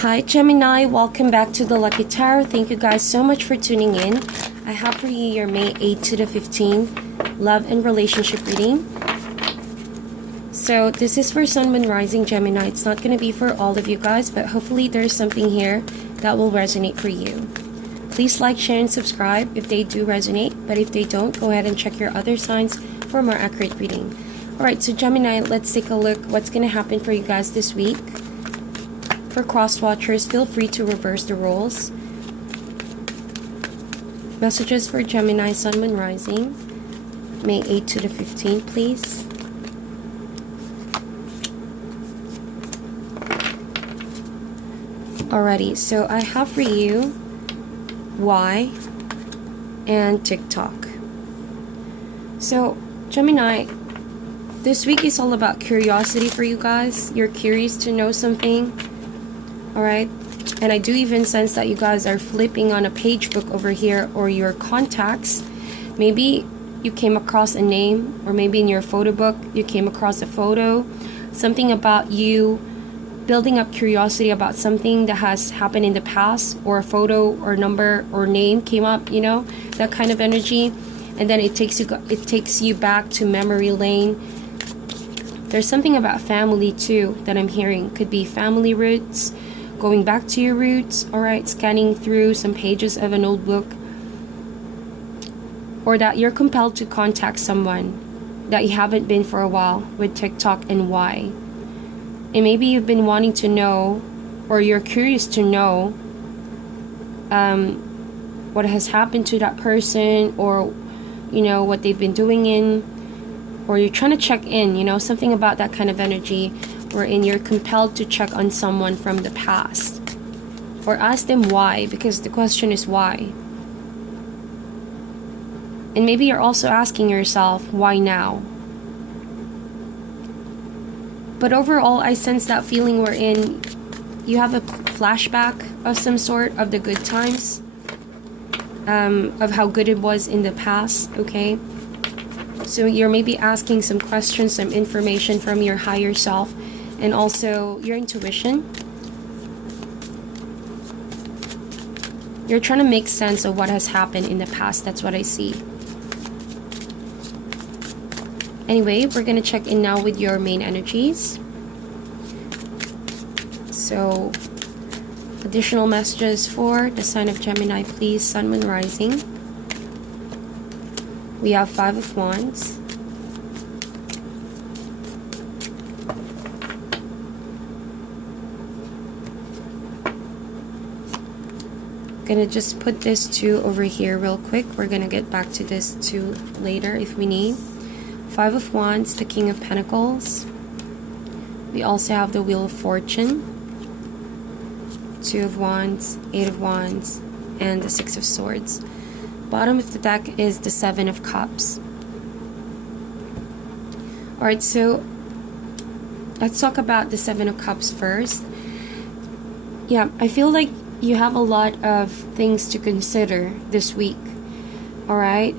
Hi Gemini, welcome back to the Lucky Tarot. Thank you guys so much for tuning in. I have for you your May 8 to the 15 love and relationship reading. So this is for Sun, Moon, Rising, Gemini. It's not going to be for all of you guys, but hopefully there's something here that will resonate for you. Please like, share, and subscribe if they do resonate, but if they don't, go ahead and check your other signs for a more accurate reading. Alright, so Gemini, let's take a look what's going to happen for you guys this week. For cross watchers, feel free to reverse the roles. Messages for Gemini, Sun, Moon, Rising, May 8 to the 15th, please. Alrighty, so I have for you why and TikTok. So Gemini, this week is all about curiosity for you guys. You're curious to know something. Alright, and I do even sense that you guys are flipping on a page book over here or your contacts. Maybe you came across a name, or maybe in your photo book you came across a photo, something about you building up curiosity about something that has happened in the past, or a photo or number or name came up, you know, that kind of energy, and then it takes you back to memory lane. There's something about family too that I'm hearing. Could be family roots, going back to your roots. Alright, scanning through some pages of an old book, or that you're compelled to contact someone that you haven't been for a while with TikTok, and why. And maybe you've been wanting to know, or you're curious to know what has happened to that person, or you know what they've been doing or you're trying to check in, you know, something about that kind of energy, wherein you're compelled to check on someone from the past, or ask them why, because the question is why. And maybe you're also asking yourself, why now? But overall, I sense that feeling wherein you have a flashback of some sort of the good times, of how good it was in the past, okay? So you're maybe asking some questions, some information from your higher self, and also your intuition. You're trying to make sense of what has happened in the past. That's what I see. Anyway, we're going to check in now with your main energies. So, additional messages for the sign of Gemini, please, Sun, Moon, Rising. We have 5 of Wands. Gonna just put this 2 over here real quick. We're gonna get back to this 2 later if we need. 5 of Wands, the King of Pentacles. We also have the Wheel of Fortune, 2 of Wands, 8 of Wands, and the 6 of Swords. Bottom of the deck is the 7 of Cups. Alright, so let's talk about the 7 of Cups first. Yeah, I feel like you have a lot of things to consider this week. Alright?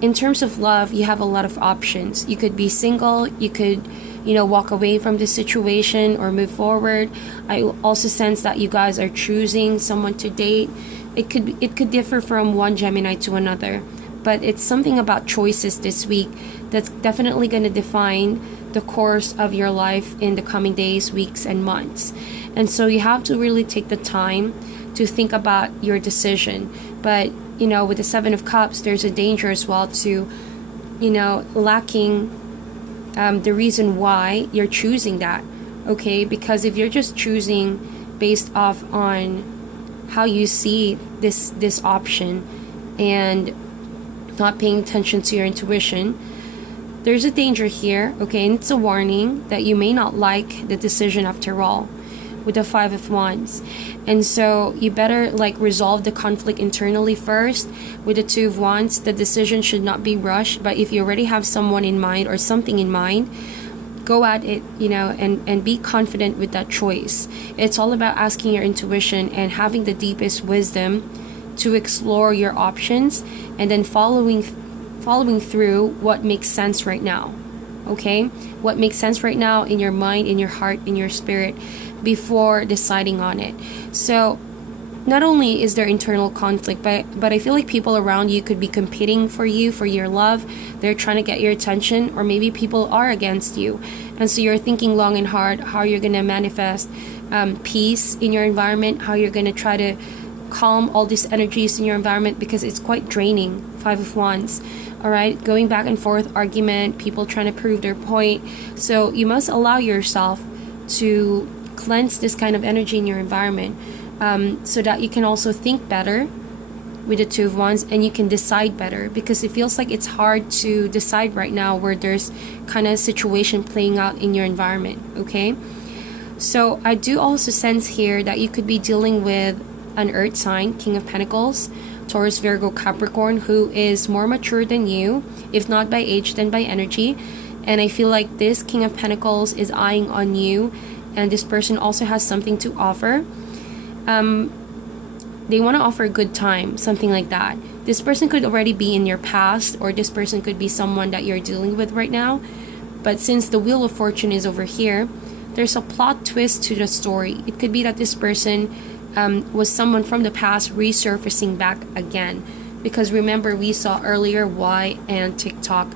In terms of love, you have a lot of options. You could be single, you could, you know, walk away from the situation or move forward. I also sense that you guys are choosing someone to date. It could differ from one Gemini to another, but it's something about choices this week that's definitely going to define the course of your life in the coming days, weeks, and months. And so you have to really take the time to think about your decision. But you know, with the 7 of Cups, there's a danger as well to, you know, lacking the reason why you're choosing that, okay? Because if you're just choosing based off on how you see this option and not paying attention to your intuition, there's a danger here, okay? And it's a warning that you may not like the decision after all, with the 5 of Wands. And so you better like resolve the conflict internally first. With the 2 of Wands, the decision should not be rushed, but if you already have someone in mind or something in mind, go at it, you know, and be confident with that choice. It's all about asking your intuition and having the deepest wisdom to explore your options, and then following through what makes sense right now. okay? What makes sense right now in your mind, in your heart, in your spirit, before deciding on it. So not only is there internal conflict, but I feel like people around you could be competing for you, for your love. They're trying to get your attention, or maybe people are against you. And so you're thinking long and hard how you're going to manifest peace in your environment, how you're going to try to calm all these energies in your environment, because it's quite draining. 5 of Wands. All right, going back and forth argument, people trying to prove their point. So you must allow yourself to cleanse this kind of energy in your environment, so that you can also think better with the 2 of Wands, and you can decide better, because it feels like it's hard to decide right now where there's kind of situation playing out in your environment. Okay, so I do also sense here that you could be dealing with an earth sign, King of Pentacles, Taurus, Virgo, Capricorn, who is more mature than you, if not by age then by energy. And I feel like this King of Pentacles is eyeing on you, and this person also has something to offer. They want to offer a good time, something like that. This person could already be in your past, or this person could be someone that you're dealing with right now. But since the Wheel of Fortune is over here, there's a plot twist to the story. It could be that this person was someone from the past resurfacing back again, because remember we saw earlier why and TikTok.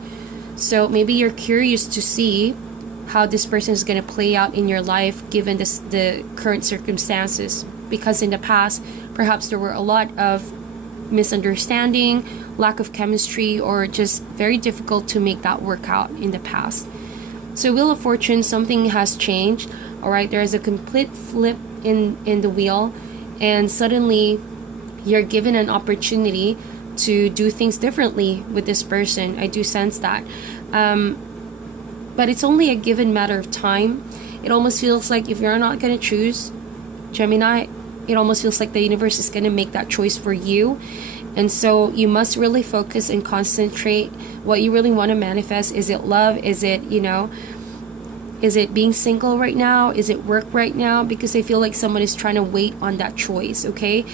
So maybe you're curious to see how this person is going to play out in your life given the current circumstances, because in the past perhaps there were a lot of misunderstanding, lack of chemistry, or just very difficult to make that work out in the past. So Wheel of Fortune, something has changed. All right, there is a complete flip in the wheel, and suddenly you're given an opportunity to do things differently with this person. I do sense that. But it's only a given matter of time. It almost feels like if you're not going to choose, Gemini, it almost feels like the universe is going to make that choice for you. And so you must really focus and concentrate what you really want to manifest. Is it love? Is it, is it being single right now? Is it work right now? Because I feel like someone is trying to wait on that choice, okay?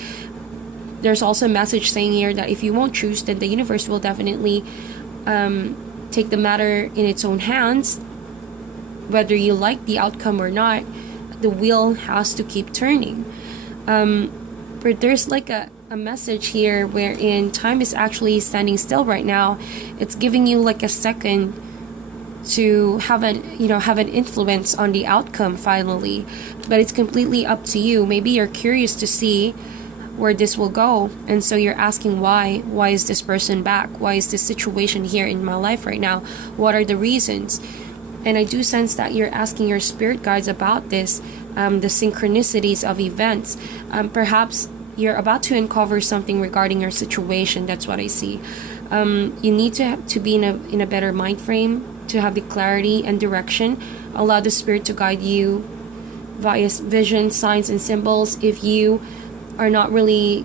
There's also a message saying here that if you won't choose, then the universe will definitely take the matter in its own hands. Whether you like the outcome or not, the wheel has to keep turning. But there's like a message here wherein time is actually standing still right now. It's giving you like a second to have an influence on the outcome finally, but it's completely up to you. Maybe you're curious to see where this will go, and so you're asking why is this person back, why is this situation here in my life right now, what are the reasons? And I do sense that you're asking your spirit guides about this, the synchronicities of events. Perhaps you're about to uncover something regarding your situation. That's what I see. You need to be in a better mind frame, to have the clarity and direction. Allow the spirit to guide you via vision, signs, and symbols. If you are not really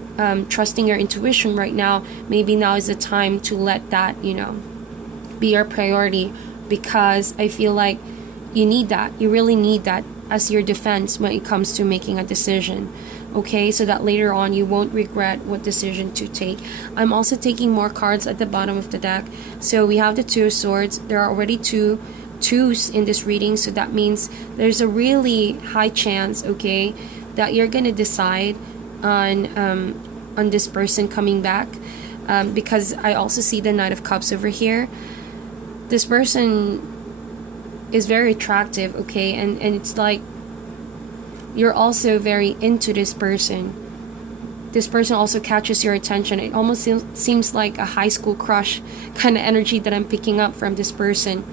trusting your intuition right now, maybe now is the time to let that be your priority, because I feel like you need that. You really need that as your defense when it comes to making a decision, okay? So that later on you won't regret what decision to take. I'm also taking more cards at the bottom of the deck. So we have the 2 of Swords. There are already 2 twos in this reading, so that means there's a really high chance, okay, that you're gonna decide on this person coming back, because I also see the Knight of Cups over here. This person is very attractive, okay, and it's like you're also very into this person. This person also catches your attention. It almost seems like a high school crush kind of energy that I'm picking up from this person.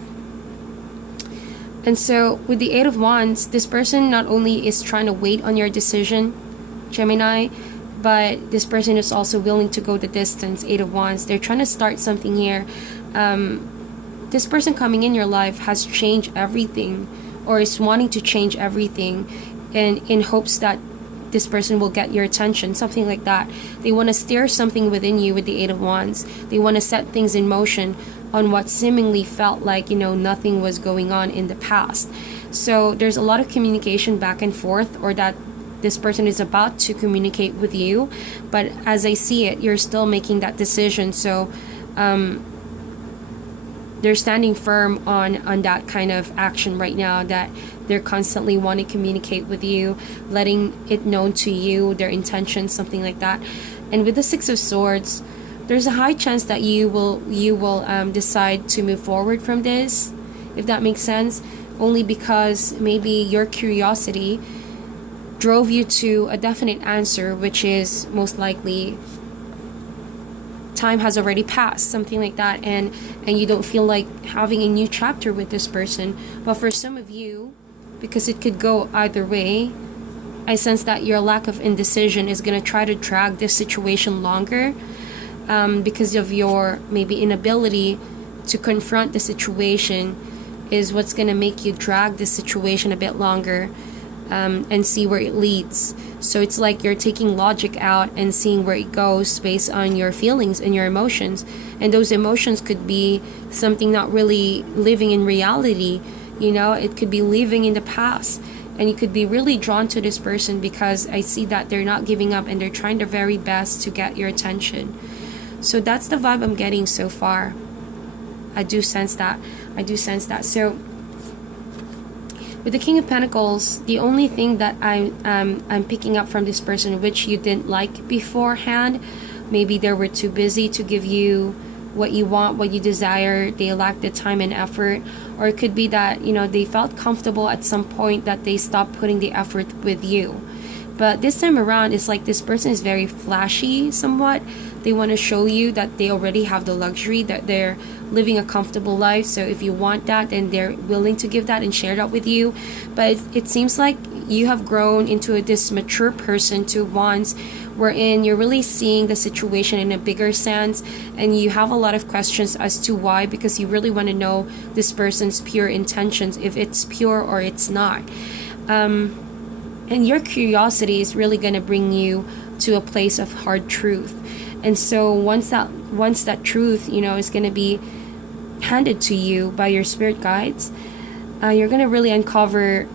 And so with the 8 of Wands, this person not only is trying to wait on your decision, Gemini, but this person is also willing to go the distance. 8 of Wands, they're trying to start something here. This person coming in your life has changed everything, or is wanting to change everything, and in hopes that this person will get your attention, something like that. They want to steer something within you with the 8 of Wands. They want to set things in motion on what seemingly felt like nothing was going on in the past. So there's a lot of communication back and forth, or that this person is about to communicate with you, but as I see it, you're still making that decision. So they're standing firm on that kind of action right now, that they're constantly wanting to communicate with you, letting it known to you their intentions, something like that. And with the Six of Swords, there's a high chance that you will decide to move forward from this, if that makes sense, only because maybe your curiosity drove you to a definite answer, which is most likely time has already passed, something like that, and you don't feel like having a new chapter with this person. But for some of you, because it could go either way, I sense that your lack of indecision is going to try to drag this situation longer, because of your maybe inability to confront the situation is what's going to make you drag this situation a bit longer, and see where it leads. So it's like you're taking logic out and seeing where it goes based on your feelings and your emotions. And those emotions could be something not really living in reality, it could be living in the past. And you could be really drawn to this person because I see that they're not giving up and they're trying their very best to get your attention. So that's the vibe I'm getting so far. I do sense that. So with the King of Pentacles, the only thing that I'm picking up from this person, which you didn't like beforehand, maybe they were too busy to give you what you want, what you desire, they lacked the time and effort, or it could be that they felt comfortable at some point that they stopped putting the effort with you. But this time around, it's like this person is very flashy somewhat. They want to show you that they already have the luxury, that they're living a comfortable life. So if you want that, then they're willing to give that and share that with you. But it seems like you have grown into this mature person to Wands, wherein you're really seeing the situation in a bigger sense, and you have a lot of questions as to why, because you really want to know this person's pure intentions, if it's pure or it's not. And your curiosity is really going to bring you to a place of hard truth. And so once that truth, is going to be handed to you by your spirit guides, you're going to really uncover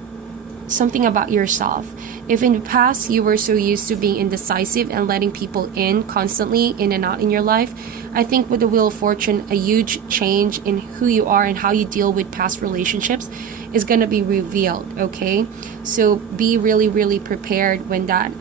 something about yourself. If in the past you were so used to being indecisive and letting people in constantly, in and out in your life, I think with the Wheel of Fortune, a huge change in who you are and how you deal with past relationships is going to be revealed, okay? So be really, really prepared when that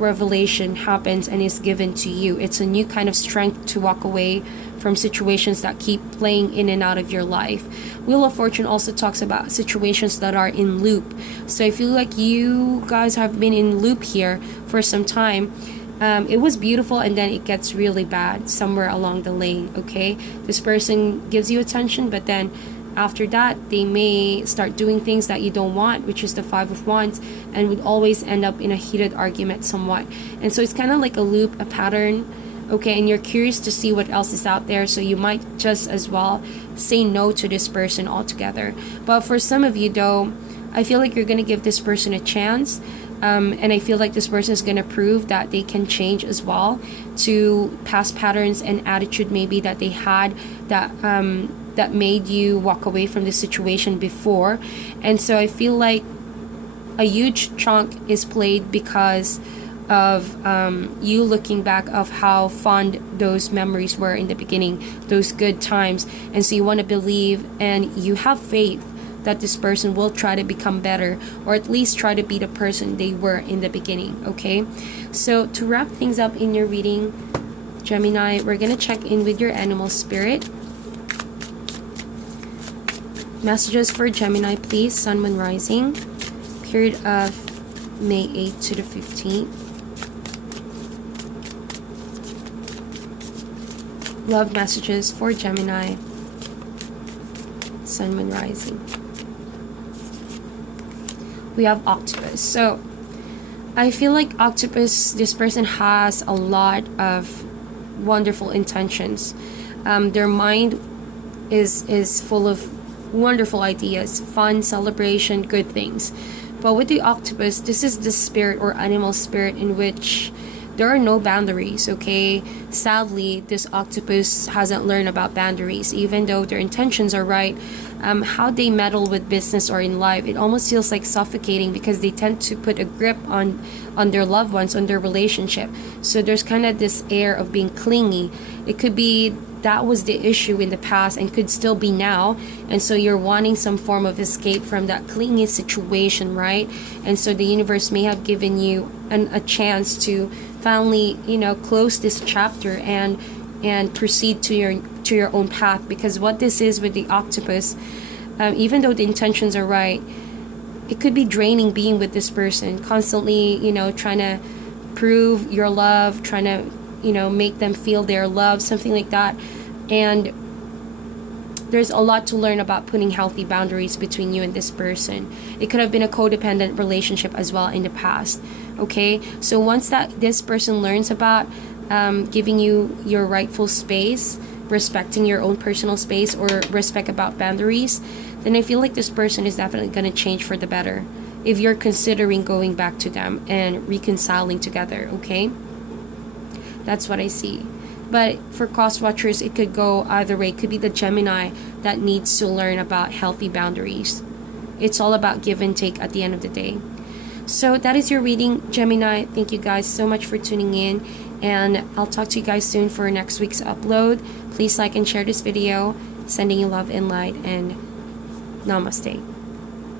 revelation happens and is given to you. It's a new kind of strength to walk away from situations that keep playing in and out of your life. Wheel of Fortune also talks about situations that are in loop. So I feel like you guys have been in loop here for some time. It was beautiful and then it gets really bad somewhere along the lane, okay? This person gives you attention, but then after that, they may start doing things that you don't want, which is the Five of Wands, and would always end up in a heated argument somewhat. And so it's kind of like a loop, a pattern, okay? And you're curious to see what else is out there, so you might just as well say no to this person altogether. But for some of you, though, I feel like you're going to give this person a chance. And I feel like this person is going to prove that they can change as well to past patterns and attitude maybe that they had that made you walk away from the situation before. And so I feel like a huge chunk is played because of you looking back of how fond those memories were in the beginning, those good times. And so you want to believe and you have faith that this person will try to become better, or at least try to be the person they were in the beginning, okay? So to wrap things up in your reading, Gemini, we're going to check in with your animal spirit. Messages for Gemini, please. Sun, Moon, Rising. Period of May 8th to the 15th. Love messages for Gemini. Sun, Moon, Rising. We have Octopus. So I feel like Octopus, this person has a lot of wonderful intentions. Their mind is full of wonderful ideas, fun, celebration, good things. But with the Octopus, this is the spirit or animal spirit in which there are no boundaries, okay? Sadly, this octopus hasn't learned about boundaries, even though their intentions are right. How they meddle with business or in life, it almost feels like suffocating, because they tend to put a grip on their loved ones, on their relationship. So there's kind of this air of being clingy. It could be that was the issue in the past and could still be now, and so you're wanting some form of escape from that clingy situation, right? And so the universe may have given you a chance to finally, close this chapter and proceed to your own path. Because what this is with the octopus, even though the intentions are right, it could be draining being with this person constantly, trying to prove your love, trying to make them feel their love, something like that. And there's a lot to learn about putting healthy boundaries between you and this person. It could have been a codependent relationship as well in the past, okay? So once that this person learns about giving you your rightful space, respecting your own personal space, or respect about boundaries, then I feel like this person is definitely going to change for the better if you're considering going back to them and reconciling together, okay? That's what I see. But for cross watchers, it could go either way. It could be the Gemini that needs to learn about healthy boundaries. It's all about give and take at the end of the day. So that is your reading, Gemini. Thank you guys so much for tuning in, and I'll talk to you guys soon for next week's upload. Please like and share this video. Sending you love and light, and namaste.